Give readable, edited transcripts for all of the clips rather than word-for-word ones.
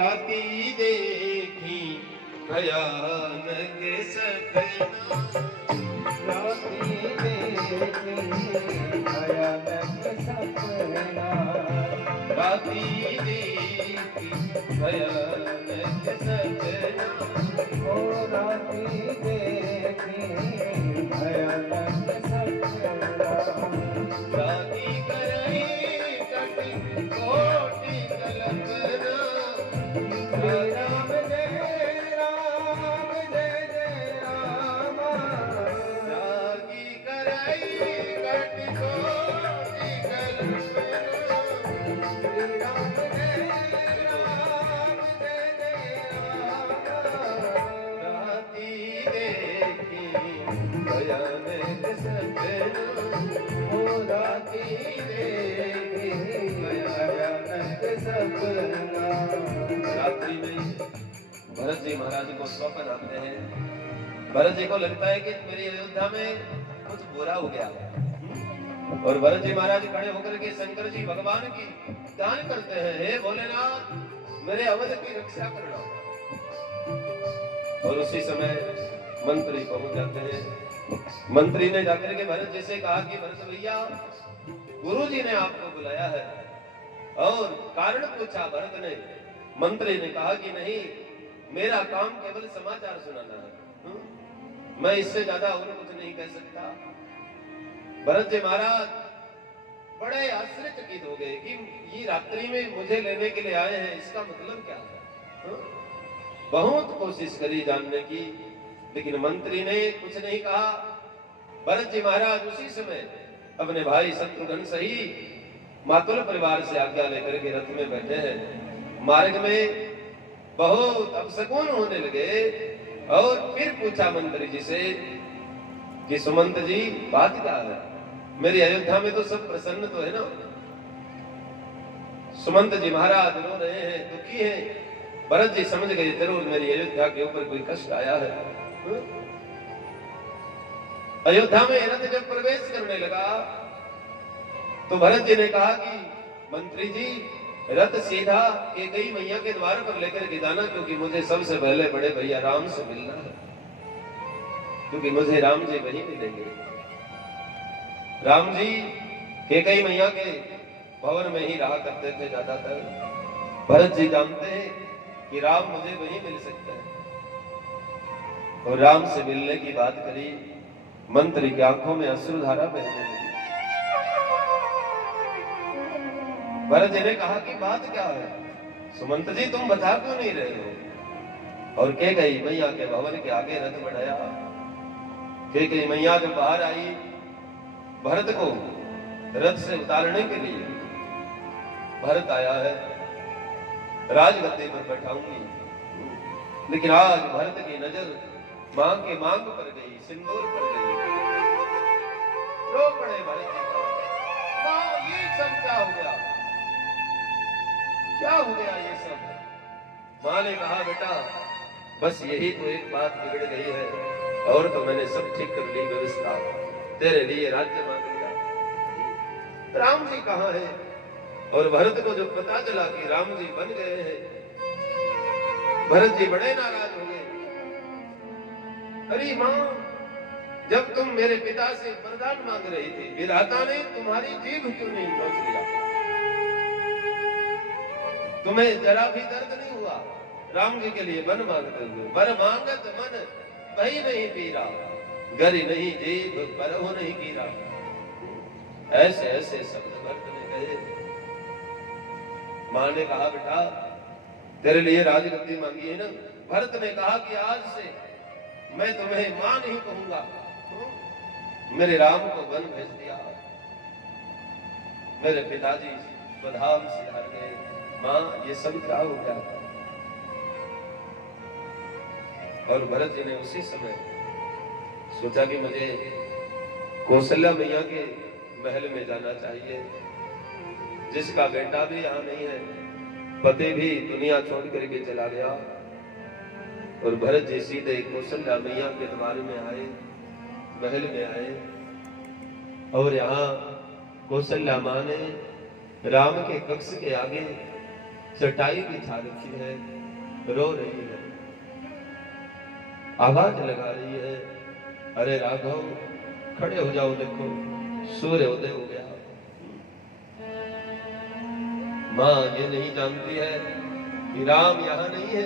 राती देखी भयानक सपना, राती देखी भयानक सपना, राती देखी भयानक सपना, ओ राती देखी भयानक सपना, राती करई कटी कोटि कल्पना, राम जय जय राम, रागी करई कटी कोटि कल्पना, राम जय जय राम, राती देखी भयानक सपना, ओ राती देखी भयानक सपना। रात्रि में भरत जी महाराज को स्वप्न आते हैं। भरत जी को लगता है कि मेरी अयोध्या में कुछ बुरा हो गया, और भरत जी महाराज खड़े होकर के शंकर जी भगवान की ध्यान करते हैं, हे भोलेनाथ मेरे अवध की रक्षा करना। और उसी समय मंत्री पहुंच जाते हैं। मंत्री ने जाकर के भरत जी से कहा कि भरत भैया गुरु जी ने आपको बुलाया है, और कारण पूछा। भरत ने, मंत्री ने कहा कि नहीं, मेरा काम केवल समाचार सुनाना है, मैं इससे ज्यादा और कुछ नहीं कह सकता। भरत जी महाराज बड़े आश्चर्यचकित हो गए कि ये रात्रि में मुझे लेने के लिए आए हैं, इसका मतलब क्या है? बहुत कोशिश करी जानने की, लेकिन मंत्री ने कुछ नहीं कहा। भरत जी महाराज उसी समय अपने भाई शत्रुघ्न सही मातुल परिवार से आज्ञा लेकर के रथ में बैठे हैं। मार्ग में बहुत अपशकुन होने लगे, और फिर पूछा मंत्री जी से कि सुमंत जी बात क्या है? मेरी अयोध्या में तो सब प्रसन्न तो है ना? सुमंत जी महाराज रो रहे हैं, दुखी हैं। भरत जी समझ गए जरूर मेरी अयोध्या के ऊपर कोई कष्ट आया है। अयोध्या में रथ जब प्रवेश करने लगा तो भरत जी ने कहा कि मंत्री जी रथ सीधा कैकेयी मैया के द्वार पर लेकर के जाना, क्योंकि मुझे सबसे पहले बड़े भैया राम से मिलना है, क्योंकि मुझे राम जी वहीं मिलेंगे। राम जी कैकेयी मैया के भवन में ही रहा करते थे ज्यादातर। भरत जी जानते हैं कि राम मुझे वहीं मिल सकते हैं, और राम से मिलने की बात करी। मंत्री की आंखों में अश्रुधारा बहने लगी। भरत जी ने कहा कि बात क्या है? सुमंत जी तुम बता क्यों नहीं रहे हो? और कैकेयी मैया के भवन के आगे रथ बढ़ाया। कैकेयी मैया जब बाहर आई भरत को रथ से उतारने के लिए, भरत आया है, राजगद्दी पर बैठाऊंगी, लेकिन आज भरत की नजर मां के मांग पर गई, सिंदूर पर गई। रो पड़े भरत जी, मां ये सब क्या हो गया? क्या हो गया ये सब? मां ने कहा बेटा बस यही तो एक बात बिगड़ गई है, और तो मैंने सब ठीक कर ली व्यवस्था, तेरे लिए राज्य मांग लिया। राम जी कहाँ है? और भरत को जब पता चला कि राम जी बन गए हैं, भरत जी बड़े नाराज हो गए। अरे मां, जब तुम मेरे पिता से वरदान मांग रही थी, विधाता ने तुम्हारी जीभ क्यों नहीं नोच लिया? तुम्हें जरा भी दर्द नहीं हुआ राम जी के लिए वन मांगते हुए? वर मांगत मन वही नहीं पीरा, गरी नहीं जीभ बरहु नहीं कीरा। ऐसे ऐसे शब्द भरत ने कहे। मां ने कहा बेटा तेरे लिए राजगद्दी मांगी है ना? भरत ने कहा कि आज से मैं तुम्हें मां नहीं कहूंगा, मेरे राम को वन भेज दिया, मेरे पिताजी स्वधाम सिधार गए। मां ये सब क्या हो गया? और भरत जी ने उसी समय सोचा कि मुझे कौशल्या मैया के महल में जाना चाहिए, जिसका बेटा भी यहाँ नहीं है, पति भी दुनिया छोड़ करके चला गया। और भरत जी सीधे कौशल्या मैया के द्वार में आए, महल में आए, और यहाँ कौशल्या मां ने राम के कक्ष के आगे चटाई बिछा रखी है, रो रही है, आवाज लगा रही है, अरे राघव खड़े हो जाओ, देखो सूर्य उदय हो गया। मां ये नहीं जानती है कि राम यहां नहीं है।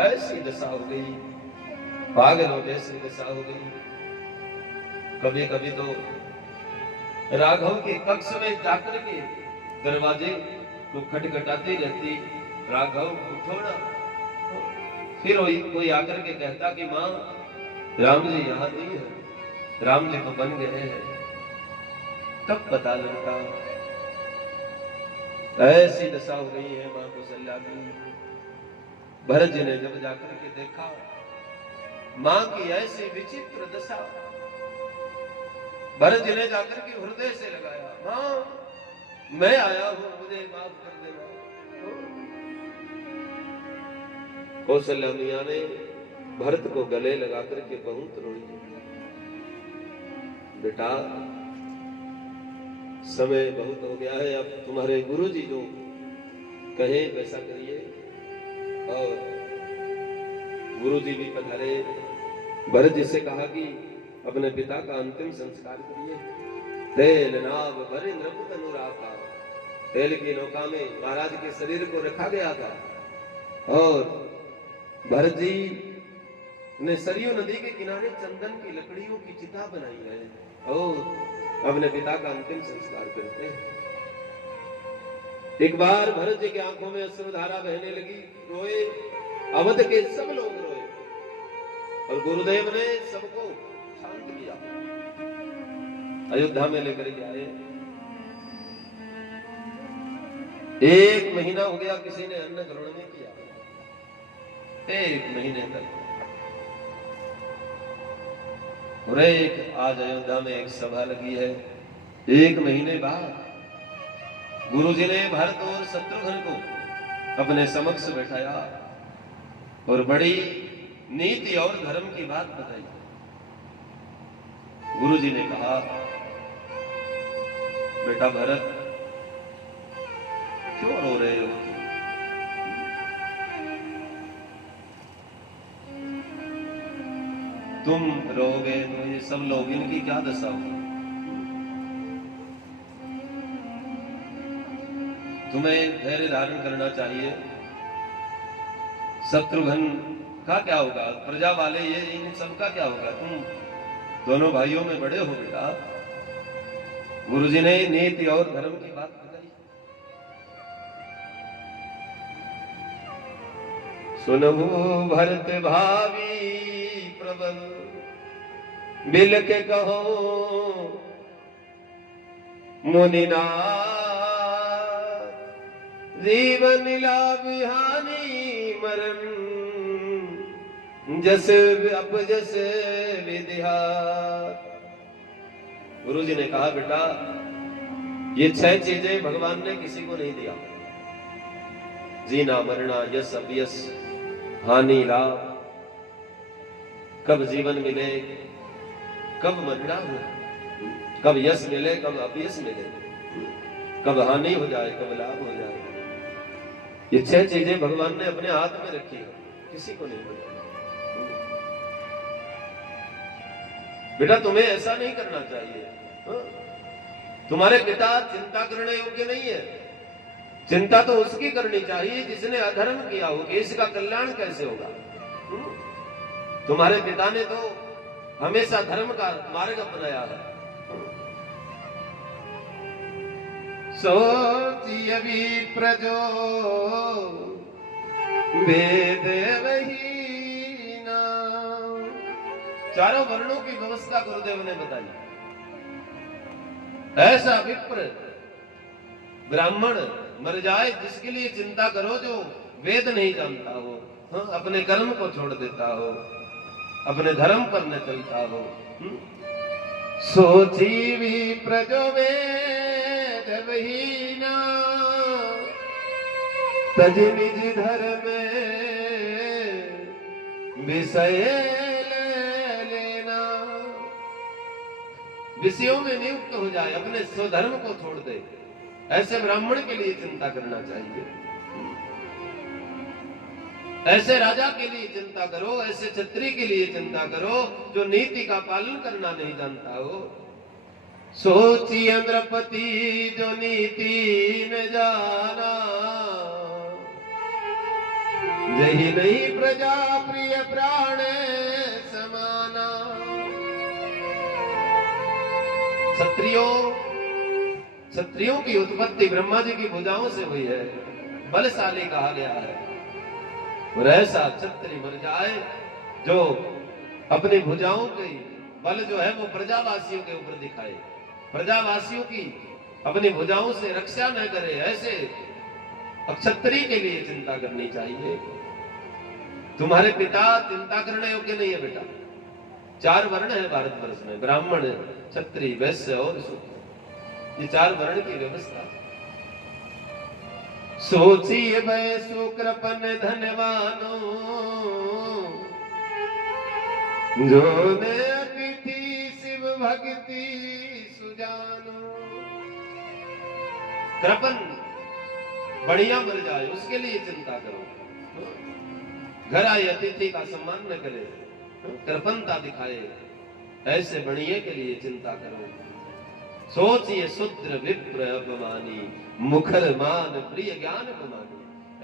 ऐसी दशा हो गई, पागलों जैसी दशा हो गई। कभी कभी तो राघव के कक्ष में जाकर के दरवाजे को खटखटाती रहती, राघव उठो ना। फिर कोई आकर के कहता कि मां राम जी यहां नहीं है, राम जी तो बन गए हैं। तब पता लगता। ऐसी दशा हो गई है मां कौशल्या की। भरत जी ने जब जाकर के देखा मां की ऐसी विचित्र दशा, भरत जी ने जाकर के हृदय से लगाया, मां मैं आया हूं, मुझे माफ कर देना। कौशल्या मियां ने भरत को गले लगा करके बहुत रोई, बेटा समय बहुत हो गया है, अब तुम्हारे गुरुजी जो कहे वैसा करिए। और गुरुजी भी पधारे। भरत जी से कहा कि अपने पिता का अंतिम संस्कार करिए। तेल नाव भरे नृपुत अनुरागा, तेल की नौका में महाराज के शरीर को रखा गया था। और भरत जी ने सरयू नदी के किनारे चंदन की लकड़ियों की चिता बनाई है और अपने पिता का अंतिम संस्कार करते हैं। एक बार भरत जी की आंखों में अश्रुधारा बहने लगी, रोए, अवध के सब लोग रोए और गुरुदेव ने सबको शांत किया। अयोध्या में लेकर के आए। 1 महीना हो गया किसी ने अन्न ग्रहण नहीं किया, 1 महीने तक। और आज अयोध्या में एक सभा लगी है। 1 महीने बाद गुरुजी ने भरत और शत्रुघ्न को अपने समक्ष बैठाया और बड़ी नीति और धर्म की बात बताई। गुरुजी ने कहा, बेटा भरत क्यों रो रहे हो? तुम रोगे तो ये सब लोग, इनकी क्या दशा होगी? तुम्हें धैर्य धारण करना चाहिए। शत्रुघ्न का क्या होगा, प्रजा वाले ये इन सब का क्या होगा? तुम दोनों भाइयों में बड़े हो बेटा। गुरुजी ने नीति और धर्म की बात बताई। सुनहु भरत भावी प्रबल, बिल के कहो मुनिनाथ, जीवन लाभ हानि मरण, जस अपजस विधिहार। गुरु जी ने कहा, बेटा ये 6 चीजें भगवान ने किसी को नहीं दिया। जीना मरना, यश अपयश, हानि लाभ। कब जीवन मिले, कब मरना हो, कब यश मिले, कब अपयश मिले, कब हानि हो जाए, कब लाभ हो जाए। ये 6 चीजें भगवान ने अपने हाथ में रखी है, किसी को नहीं मिली। बेटा तुम्हें ऐसा नहीं करना चाहिए। तुम्हारे पिता चिंता करने योग्य नहीं है। चिंता तो उसकी करनी चाहिए जिसने अधर्म किया हो, कि इसका कल्याण कैसे होगा। तुम्हारे पिता ने तो हमेशा धर्म का मार्ग अपनाया है। सोचिए भी प्रजो वेद वही ना। चारों वर्णों की व्यवस्था गुरुदेव ने बताई। ऐसा विप्र ब्राह्मण मर जाए जिसके लिए चिंता करो, जो वेद नहीं जानता हो, अपने कर्म को छोड़ देता हो, अपने धर्म पर न चलता हो। सोची भी प्रजो वेद वहीना, तज निज धर्म विषय लेना। विषयों में नियुक्त हो जाए, अपने स्वधर्म को छोड़ दे। ऐसे ब्राह्मण के लिए चिंता करना चाहिए। ऐसे राजा के लिए चिंता करो, ऐसे छत्री के लिए चिंता करो जो नीति का पालन करना नहीं जानता हो। सोची इंद्रपति जो नीति न जाना, जही नहीं प्रजा प्रिय प्राण समाना। क्षत्रियों की उत्पत्ति ब्रह्मा जी की भुजाओं से हुई है, बलशाली कहा गया है। और ऐसा क्षत्रिय मर जाए जो अपनी भुजाओं की बल जो है वो प्रजावासियों के ऊपर दिखाए, प्रजावासियों की अपनी भुजाओं से रक्षा न करे, ऐसे क्षत्रिय के लिए चिंता करनी चाहिए। तुम्हारे पिता चिंता करने योग्य नहीं है बेटा। 4 वर्ण है भारतवर्ष में, ब्राह्मण, क्षत्रिय, वैश्य और शूद्र, ये 4 वर्ण की व्यवस्था। सोचिए वैसु कृपन धनवानो, जो ने अतिथि शिव भक्ति सुजानो। कृपन बढ़िया मर जाए उसके लिए चिंता करो। घर आए अतिथि का सम्मान न करे, कृपणता दिखाए, ऐसे बढ़िया के लिए चिंता करो। सोचिए शूद्र विप्र अपमानी, मुखर मान प्रिय ज्ञान बमानी।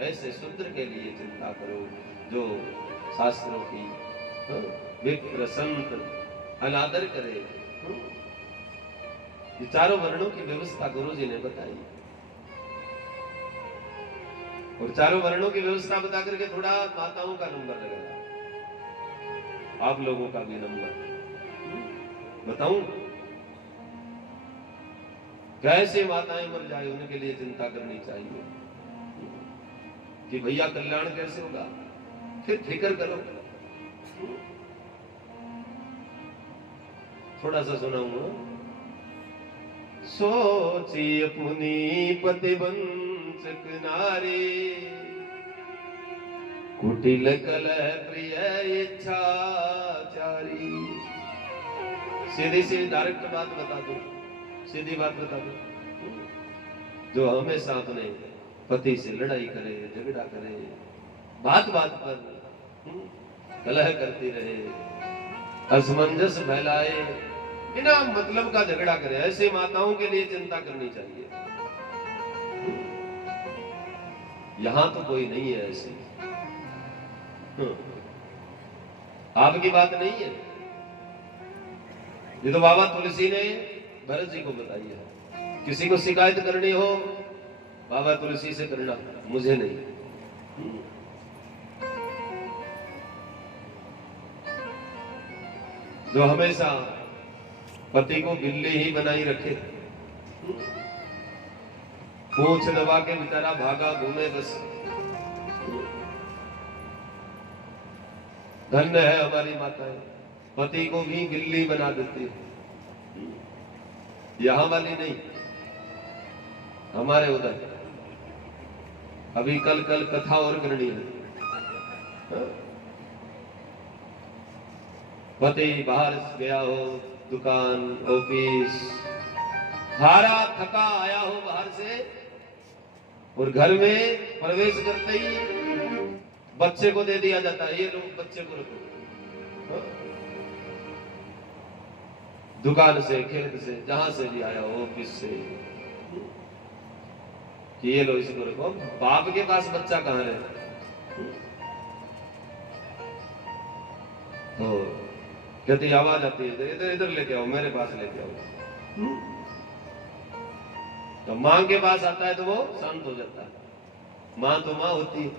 ऐसे शूद्र के लिए चिंता करो जो शास्त्रों की विप्र संत अनादर करे। ये 4 वर्णों की व्यवस्था गुरु जी ने बताई। और 4 वर्णों की व्यवस्था बता करके थोड़ा माताओं का नंबर लगाया, आप लोगों का भी नंबर बताऊं। कैसे माताएं मर जाए उनके लिए चिंता करनी चाहिए कि भैया कल्याण कैसे होगा, फिर फिक्र करो। थोड़ा सा सुनाऊंगा। सोची पुनि पतिवंचक नारी, कुटिल कलह प्रिय इच्छाचारी। सीधी सीधी डायरेक्ट बात बता दो, सीधी बात बता दो। जो हमेशा अपने पति से लड़ाई करे, झगड़ा करे, बात बात पर कलह करती रहे, असमंजस फैलाए, बिना मतलब का झगड़ा करे, ऐसी माताओं के लिए चिंता करनी चाहिए। यहां तो कोई नहीं है ऐसी, आपकी बात नहीं है। ये तो बाबा तुलसी ने भरत जी को बताई है। किसी को शिकायत करनी हो बाबा तुलसी से करना, मुझे नहीं। जो हमेशा पति को बिल्ली ही बनाई रखे, पूंछ दबा के बेचारा भागा घूमे बस। धन्य है हमारी माताएं, पति को भी बिल्ली बना देती है। यहां वाली नहीं, हमारे उधर अभी कल कथा और करनी है। पति बाहर गया हो, दुकान, ऑफिस, हारा थका आया हो बाहर से, और घर में प्रवेश करते ही बच्चे को दे दिया जाता है, ये लोग बच्चे को रखो। दुकान से, खेत से, जहां से भी आया हो, ऑफिस से, कि ये लो इसको रखो। बाप के पास बच्चा कहां है? तो कहती आवाज आती है, इधर इधर लेके आओ, मेरे पास लेके आओ। तो मां के पास आता है तो वो शांत हो जाता है। मां तो मां होती है।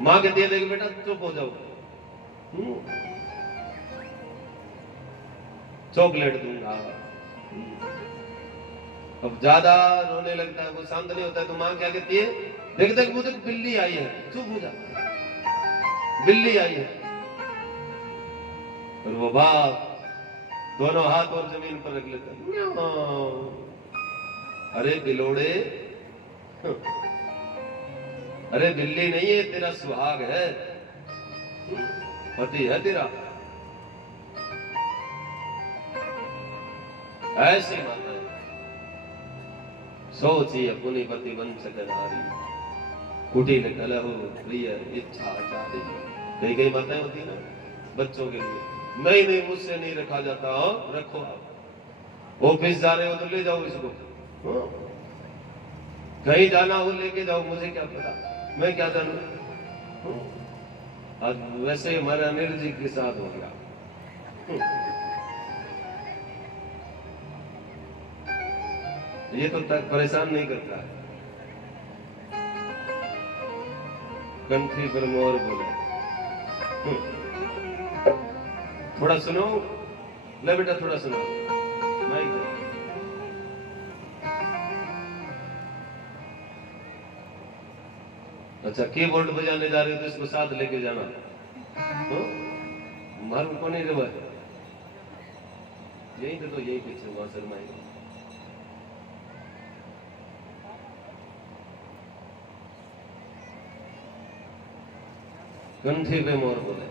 मां कहती है देख बेटा चुप हो जाओ, चॉकलेट दूंगा। अब ज्यादा रोने लगता है, वो शांत नहीं होता है, तो मां क्या कहती है, देख देख मुझे बिल्ली आई है, चुप हो जा, बिल्ली आई है। और वो बाप दोनों हाथ और जमीन पर रख लेता है। अरे बिलोड़े, अरे बिल्ली नहीं है, तेरा सुहाग है, पति है तेरा। ऐसी माता है। सोचिए पुनिपति वंशक नारी कुटिल कलहु प्रिय इच्छा चारी। कई कई बातें होती है ना बच्चों के लिए, नहीं नहीं मुझसे नहीं रखा जाता, रखो आप। ऑफिस जा रहे हो तो ले जाओ इसको, हाँ। कहीं जाना हो लेके जाओ, मुझे क्या पता, मैं क्या जानू, हाँ। आज वैसे हमारा एनर्जी के साथ हो गया, हाँ। ये तो तक परेशान नहीं करता है। कंठी पर मोर बोले, थोड़ा सुनो, ले बेटा थोड़ा सुनो, माइक दे। अच्छा कीबोर्ड बजाने जा रहे हो तो इसको साथ लेके जाना, मालूम कौन है रहा, यही तो यही पीछे वहां शर्माएगा। कंठी पे मोर बोले,